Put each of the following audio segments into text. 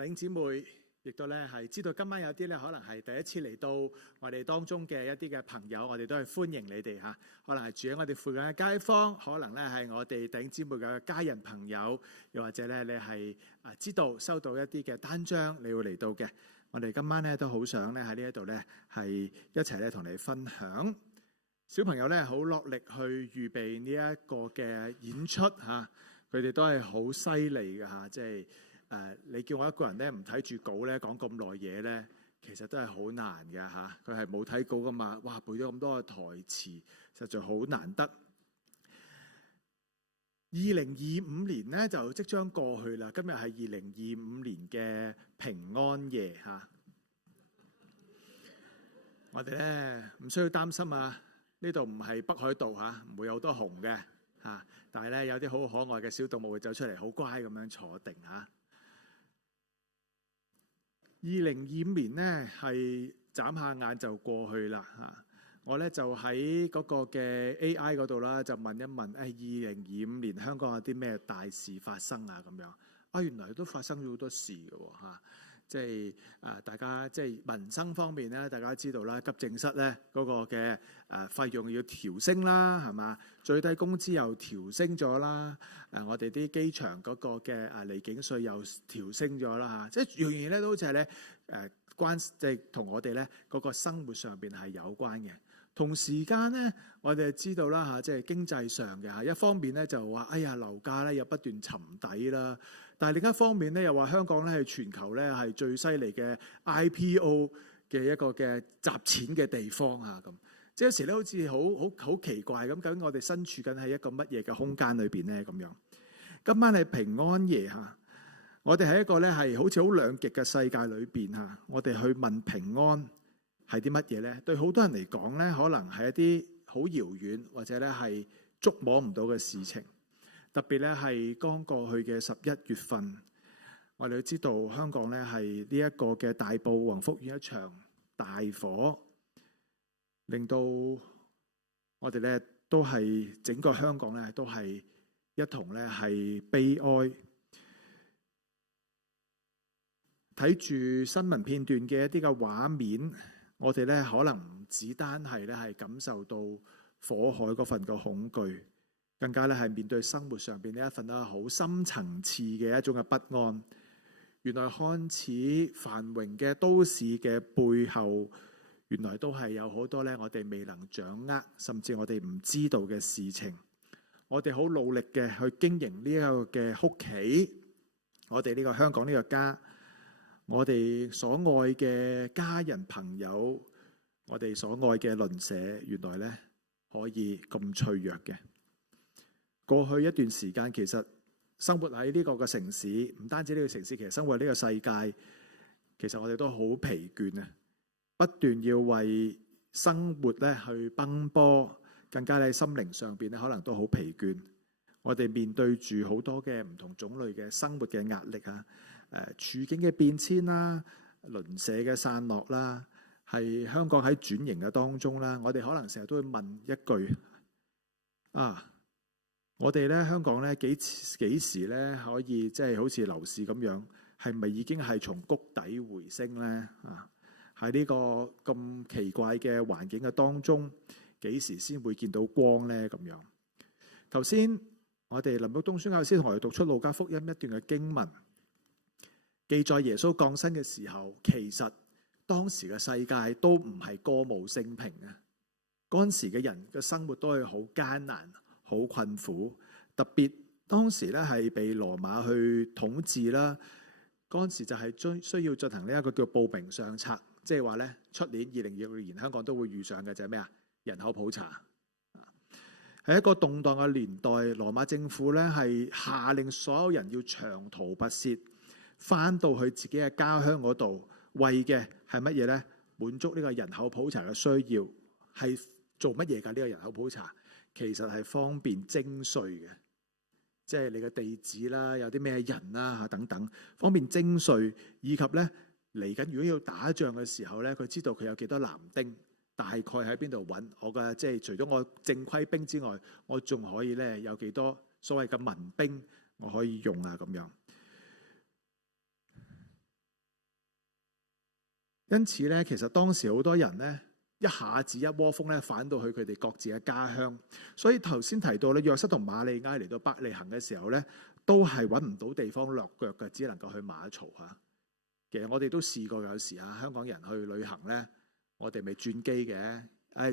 弟兄姊妹，亦都咧係知道今晚有啲咧可能係第一次嚟到我哋當中嘅一啲嘅朋友，我哋都係歡迎你哋嚇。可能係住喺我哋附近嘅街坊，可能咧係我哋弟兄姊妹嘅家人朋友，又或者咧你係知道收到一啲嘅單張，你會嚟到嘅。我哋今晚咧都好想咧喺呢一度咧係一齊咧同你分享。小朋友咧好落力去預備呢一個嘅演出嚇，佢哋都係好犀利嘅嚇，即係。你叫我一個人咧唔睇住稿咧講咁耐嘢咧，其實都係好難嘅嚇。佢係冇睇稿噶嘛，哇背咗咁多嘅台詞，實在好難得。2025年咧就即將過去啦，今日係2025年嘅平安夜嚇。我哋咧唔需要擔心啊，呢度唔係北海道嚇，唔會有好多熊嘅嚇。但係咧有啲好可愛嘅小動物會走出嚟，好乖咁樣坐定嚇。2025年呢係眨下眼就過去啦嚇，我咧就喺嗰個嘅 AI 嗰度啦，就問一問2025年香港有啲咩大事發生啊咁樣。原來都發生咗好多事嘅喎嚇，即係大家即係民生方面咧，大家知道啦，急症室咧嗰個嘅費用要調升啦，係嘛？最低工資又調升咗啦，我哋啲機場嗰個嘅離境稅又調升咗啦嚇，即係樣樣嘢咧都好似係咧即係同我哋咧嗰個生活上邊係有關嘅。同時間咧，我哋知道啦嚇，即係經濟上嘅嚇，一方面咧就話樓價咧又不斷沉底啦，但係另一方面咧又話香港咧係全球咧係最犀利嘅 IPO 嘅一個嘅集錢嘅地方嚇咁。即係有時咧好似好奇怪咁，究竟我哋身處緊喺一個乜嘢嘅空間裏邊咧咁樣？今晚係平安夜嚇，我哋喺一個咧係好似好兩極嘅世界裏邊嚇，我哋去問平安係啲乜嘢呢？對好多人嚟講呢，可能係一啲好遙遠或者咧係捉摸唔到嘅事情。特別咧係剛過去嘅11月份，我哋都知道香港咧係呢一個嘅大埔宏福苑一場大火，令到我哋咧都係整個香港咧都係一同咧係悲哀。睇住新聞片段嘅一啲嘅畫面，我哋咧可能唔止單係咧係感受到火海嗰份嘅恐懼，更加咧係面對生活上邊呢一份咧好深層次嘅一種嘅不安。原來看似繁榮嘅都市嘅背後，原來都係有好多咧我哋未能掌握，甚至我哋唔知道嘅事情。我哋好努力嘅去經營呢一個嘅屋企，我哋呢個香港呢個家。我哋所愛嘅家人朋友，我哋所愛嘅鄰舍，原來咧可以咁脆弱嘅。過去一段時間，其實生活喺呢個嘅城市，唔單止呢個城市，其實生活喺呢個世界，其實我哋都好疲倦啊！不斷要為生活咧去奔波，更加喺心靈上邊咧，可能都好疲倦。我哋面對住好多嘅唔同種類嘅生活嘅壓力啊！處境嘅變遷啦，鄰舍嘅散落啦，係香港喺轉型嘅當中啦。我哋可能成日都會問一句：我哋咧香港咧幾時咧可以即係好似樓市咁樣，係咪已經係從谷底回升咧？喺呢個咁奇怪嘅環境嘅當中，幾時先會見到光咧？咁樣頭先我哋林旭東宣教師同我哋讀出路加福音一段嘅經文。記載耶穌降生嘅時候，其實當時嘅世界都唔係歌舞升平啊！嗰陣時嘅人嘅生活都係好艱難、好困苦。特別當時咧係被羅馬去統治啦。嗰陣時就係需要進行呢一個叫報名上冊，即係話咧出年2026年香港都會遇上嘅就係咩啊？人口普查。喺一個動盪嘅年代，羅馬政府咧係下令所有人要長途跋涉。翻到去自己嘅家鄉嗰度，為嘅係乜嘢呢？滿足呢個人口普查嘅需要，係做乜嘢㗎？呢個人口普查其實係方便徵稅嘅，即係你嘅地址啦，有啲咩人啦等等，方便徵稅，以及呢嚟緊如果要打仗嘅時候呢，佢知道佢有幾多男丁，大概喺邊度揾我嘅，即係除咗我正規兵之外，我仲可以呢有幾多所謂嘅民兵我可以用啊咁樣。因此咧，其實當時好多人咧，一下子一窩蜂咧返到去佢哋各自嘅家鄉。所以頭先提到咧，約瑟同瑪利亞嚟到伯利恆嘅時候咧，都係揾唔到地方落腳嘅，只能夠去馬槽嚇。其實我哋都試過有時啊，香港人去旅行咧，我哋咪轉機嘅。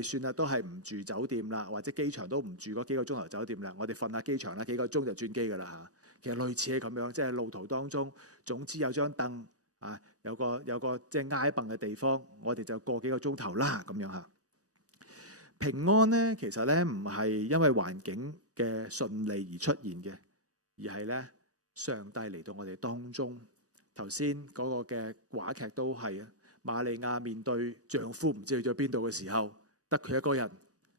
算啦，都係唔住酒店啦，或者機場都唔住嗰幾個鐘頭酒店啦。我哋瞓下機場啦，幾個鐘就轉機噶啦嚇。其實類似係咁樣，即係路途當中，總之有張凳啊，有個即係挨凳嘅地方，我哋就過幾個鐘頭啦咁樣嚇。平安咧，其實咧唔係因為環境嘅順利而出現嘅，而係咧上帝嚟到我哋當中。頭先嗰個嘅話劇都係啊，瑪利亞面對丈夫唔知去咗邊度嘅時候，得佢一個人，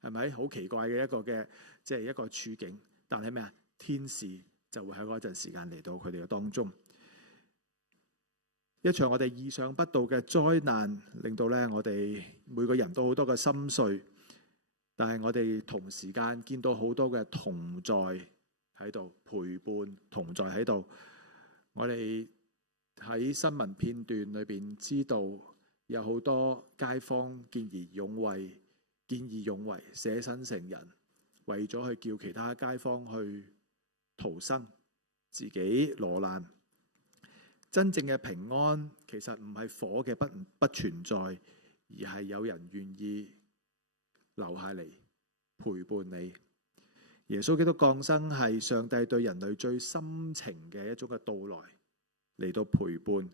係咪好奇怪嘅一個嘅即係一個處境？但係咩啊？天使就會喺嗰陣時間嚟到佢哋嘅當中。一場我哋意想不到嘅災難，令到咧我哋每個人都好多嘅心碎。但係我哋同時間見到好多嘅同在喺度陪伴，同在喺度。我哋喺新聞片段裏邊知道有好多街坊見義勇為，捨身成仁，為咗去叫其他街坊去逃生，自己落難。真正嘅平安其實唔係火嘅不存在，而係有人願意留下嚟陪伴你。耶穌基督降生係上帝對人類最深情嘅一種嘅到來，嚟到陪伴。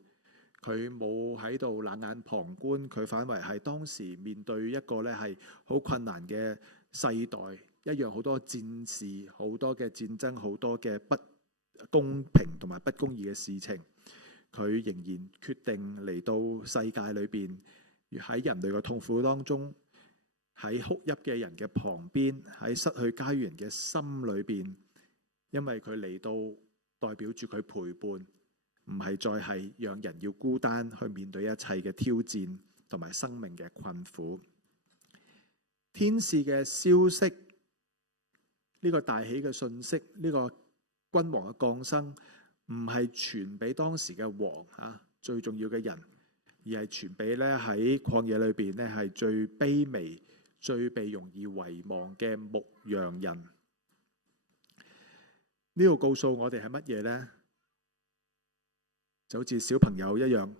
佢冇喺度冷眼旁觀，佢反為係當時面對一個咧係好困難嘅世代，一樣好多戰事、好多嘅戰爭、好多嘅不公平同埋不公義嘅事情，佢仍然決定嚟到世界裏邊，喺人類嘅痛苦當中，喺哭泣嘅人嘅旁邊，喺失去家園嘅心裏邊，因為佢嚟到代表住佢陪伴。唔係再係讓人要孤單去面對一切嘅挑戰同埋生命嘅困苦。天使嘅消息，呢個大喜嘅訊息，呢個君王嘅降生，唔係傳俾當時嘅王最重要嘅人，而係傳俾咧喺曠野裏邊咧係最卑微、最被容易遺忘嘅牧羊人。呢度告訴我哋係乜嘢呢？就好似小朋友一樣，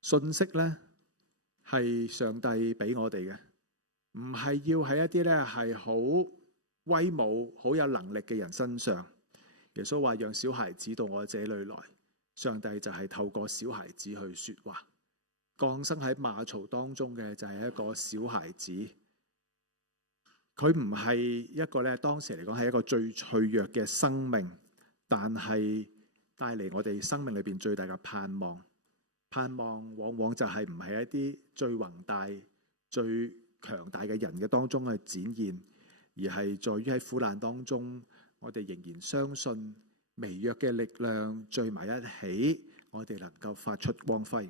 信息呢係上帝俾我哋嘅，唔係要喺一啲呢係好威武、好有能力嘅人身上。耶穌話：讓小孩子到我這裏來。上帝就係透過小孩子去說話。降生喺馬槽當中嘅就係一個小孩子，佢唔係一個呢，當時嚟講係一個最脆弱嘅生命，但係帶嚟我哋生命裏邊最大嘅盼望。盼望往往就係唔係一啲最宏大、最強大嘅人嘅當中去展現，而係在於喺苦難當中，我哋仍然相信微弱嘅力量聚埋一起，我哋能夠發出光輝。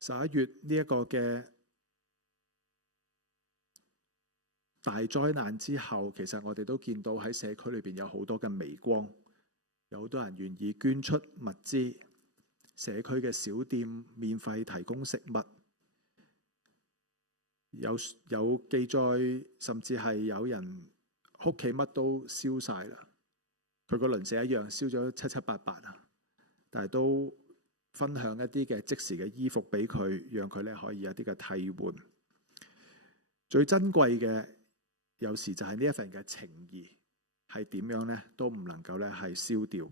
11月呢一個嘅大災難之後，其實我哋都見到喺社區裏邊有好多嘅微光。有好多人願意捐出物資，社區嘅小店免費提供食物，有記載，甚至係有人屋企乜都燒晒啦。佢個鄰舍一樣燒咗七七八八啊，但係都分享一啲嘅即時嘅衣服俾佢，讓佢咧可以有啲嘅替換。最珍貴嘅，有時就係呢一份嘅情誼。係點樣呢？都唔能夠咧係燒掉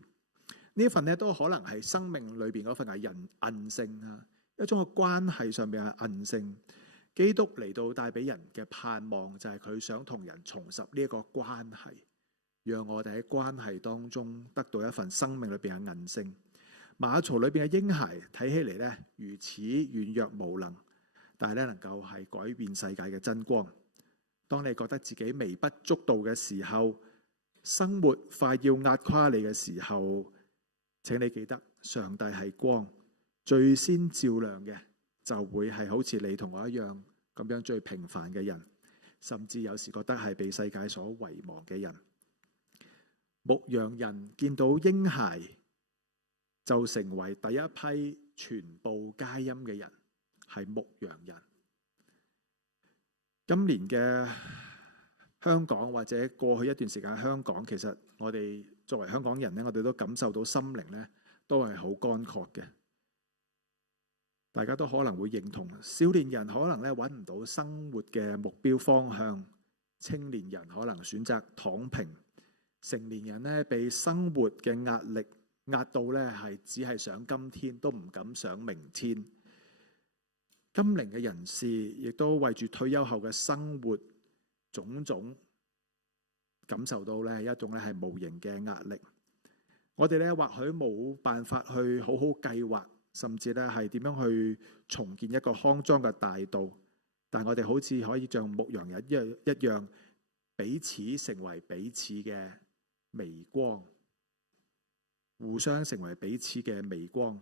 呢一份呢，都可能係生命裏邊嗰份嘅韌性啊，一種嘅關係上邊嘅韌性。基督嚟到帶俾人嘅盼望，就係佢想同人重拾呢一個關係，讓我哋喺關係當中得到一份生命裏邊嘅韌性。馬槽裏邊嘅嬰孩睇起嚟呢，如此軟弱無能，但係咧能夠係改變世界嘅真光。當你覺得自己微不足道嘅時候，生活快要壓垮你嘅時候，請你記得上帝係光，最先照亮嘅就會係好似你同我一樣咁樣最平凡嘅人，甚至有時覺得係被世界所遺忘嘅人。牧羊人見到嬰孩就成為第一批傳報佳音嘅人，係牧羊人。今年嘅香港或者過去一段時間香港，其實我哋作為香港人呢，我哋都感受到心靈呢都係好乾涸嘅。大家都可能會認同，少年人可能呢揾唔到生活嘅目標方向，青年人可能選擇躺平，成年人呢被生活嘅壓力壓到呢係只係想今天，都唔敢想明天。金齡嘅人士亦都為住退休後嘅生活種種感受到呢一種呢係無形嘅壓力。我哋呢或許冇辦法去好好計劃，甚至呢係點樣去重建一個康莊嘅大道，但我哋好似可以像牧羊人一樣，彼此成為彼此嘅微光，互相成為彼此嘅微光。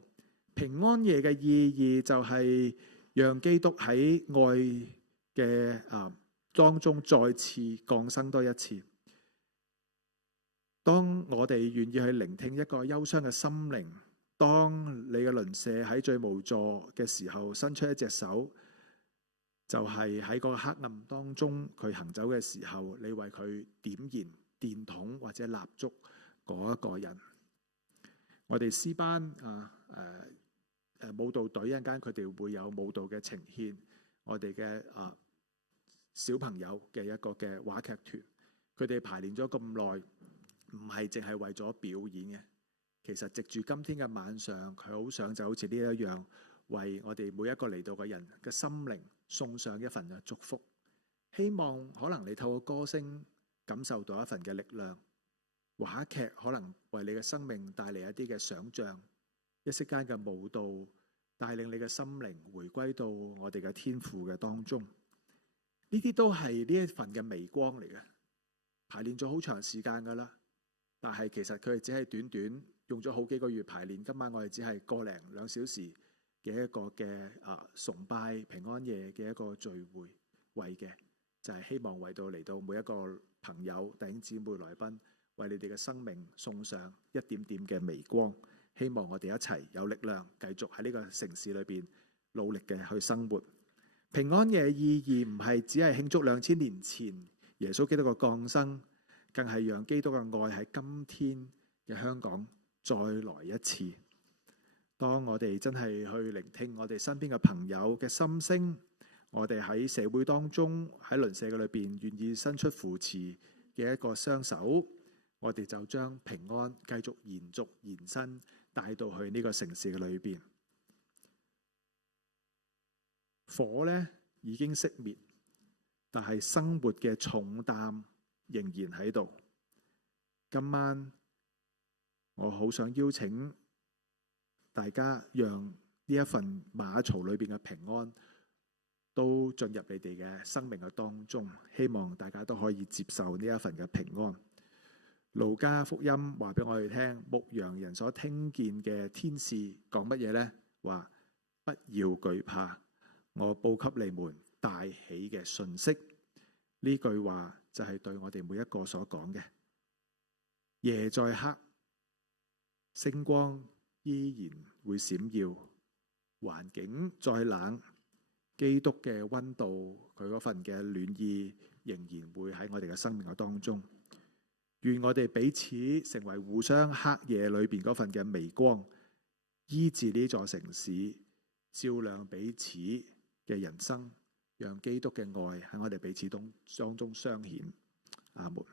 平安夜嘅意義就係讓基督喺愛嘅當中再次降生多一次。當我哋願意去聆聽一個憂傷嘅心靈，當你嘅鄰舍喺最無助嘅時候伸出一隻手，就係喺個黑暗當中佢行走嘅時候，你為佢點燃電筒或者蠟燭嗰一個人。我哋詩班舞蹈隊一陣間佢哋會有舞蹈嘅呈獻，我哋嘅小朋友嘅一個嘅話劇團，佢哋排練咗咁耐，唔係淨係為咗表演嘅。其實藉住今天嘅晚上，佢好想就好似呢一樣，為我哋每一個嚟到嘅人嘅心靈送上一份嘅祝福。希望可能你透過歌聲感受到一份嘅力量，話劇可能為你嘅生命帶嚟一啲嘅想像，一息間嘅舞蹈帶領你嘅心靈回歸到我哋嘅天父嘅當中。呢啲都係呢一份嘅微光嚟嘅，排練咗好長時間㗎啦。但係其實佢哋只係短短用咗好幾個月排練，今晚我哋只係個零2小時嘅一個嘅崇拜平安夜嘅一個聚會，為嘅就係希望為到嚟到每一個朋友弟兄姊妹來賓，為你哋嘅生命送上一點點嘅微光。希望我哋一齊有力量繼續喺呢個城市裏邊努力嘅去生活。平安夜意義唔係只係慶祝2000年前耶穌基督嘅降生，更係讓基督嘅愛喺今天嘅香港再來一次。當我哋真係去聆聽我哋身邊嘅朋友嘅心聲，我哋喺社會當中喺鄰舍嘅裏邊願意伸出扶持嘅一個雙手，我哋就將平安繼續延續延伸帶到去呢個城市嘅裏邊。火呢已經熄滅，但係生活嘅重擔仍然喺度。今晚我好想邀請大家，讓呢一份馬槽裏邊嘅平安都進入你哋嘅生命嘅當中。希望大家都可以接受呢一份嘅平安。路加福音話俾我哋聽，牧羊人所聽見嘅天使講乜嘢呢？話不要懼怕，我報給你們大喜嘅訊息。呢句話就係對我哋每一個所講嘅。夜再黑，星光依然會閃耀，環境再冷，基督嘅溫度，佢嗰份嘅暖意仍然會喺我哋嘅生命嘅當中。願我哋彼此成為互相黑夜裏邊嗰份嘅微光，醫治呢座城市，照亮彼此嘅人生，讓基督嘅愛喺我哋彼此當中彰顯。阿門。